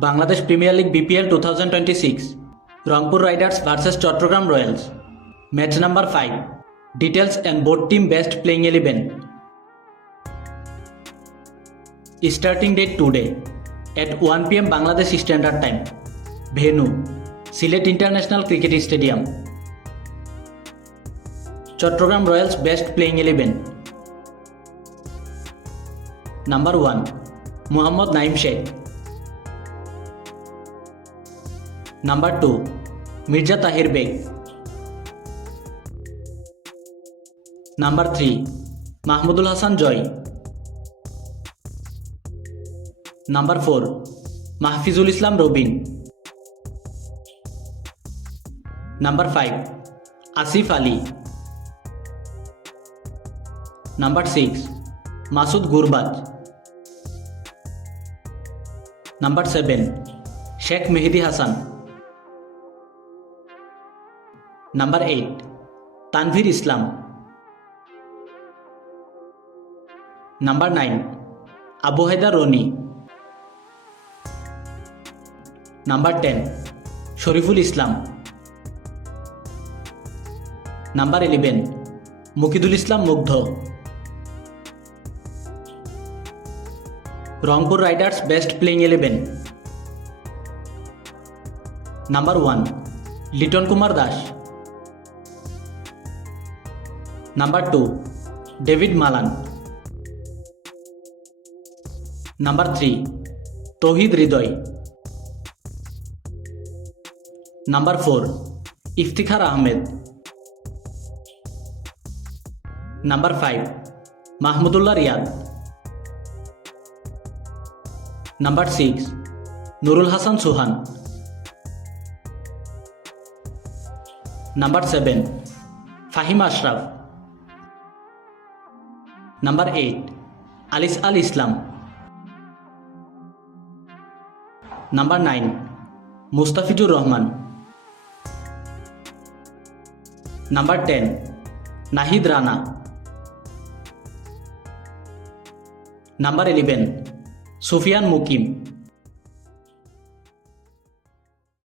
Bangladesh Premier League BPL 2026 Rangpur Riders vs Chattogram Royals. Match number 5. Details and both team best playing 11. Starting date today at 1 p.m. Bangladesh Standard Time. Venue Sylhet International Cricket Stadium. Chattogram Royals best playing 11. Number 1. Mohammad Naim Sheikh. Number 2. Mirza Tahir Beg. Number 3. Mahmudul Hassan Joy. Number 4. Mahfizul Islam Robin. Number 5. Asif Ali. Number 6. Masood Gurbaj. Number 7. Sheikh Mehdi Hassan. Number 8. Tanvir Islam. Number 9. Abu Haidar Roni. Number 10. Shariful Islam. Number 11. Mukidul Islam Mugdho. Rangpur Riders best playing 11. Number 1. Liton Kumar Das. Number 2. David Malan. Number 3. Tohid Ridoy. Number 4. Iftikhar Ahmed. Number 5. Mahmudullah Riyad. Number 6. Nurul Hassan Suhan. Number 7. Fahim Ashraf. Number 8. Alis Al Islam. Number 9. Mustafizur Rahman. Number 10. Nahid Rana. Number 11. Sufyan Mukim.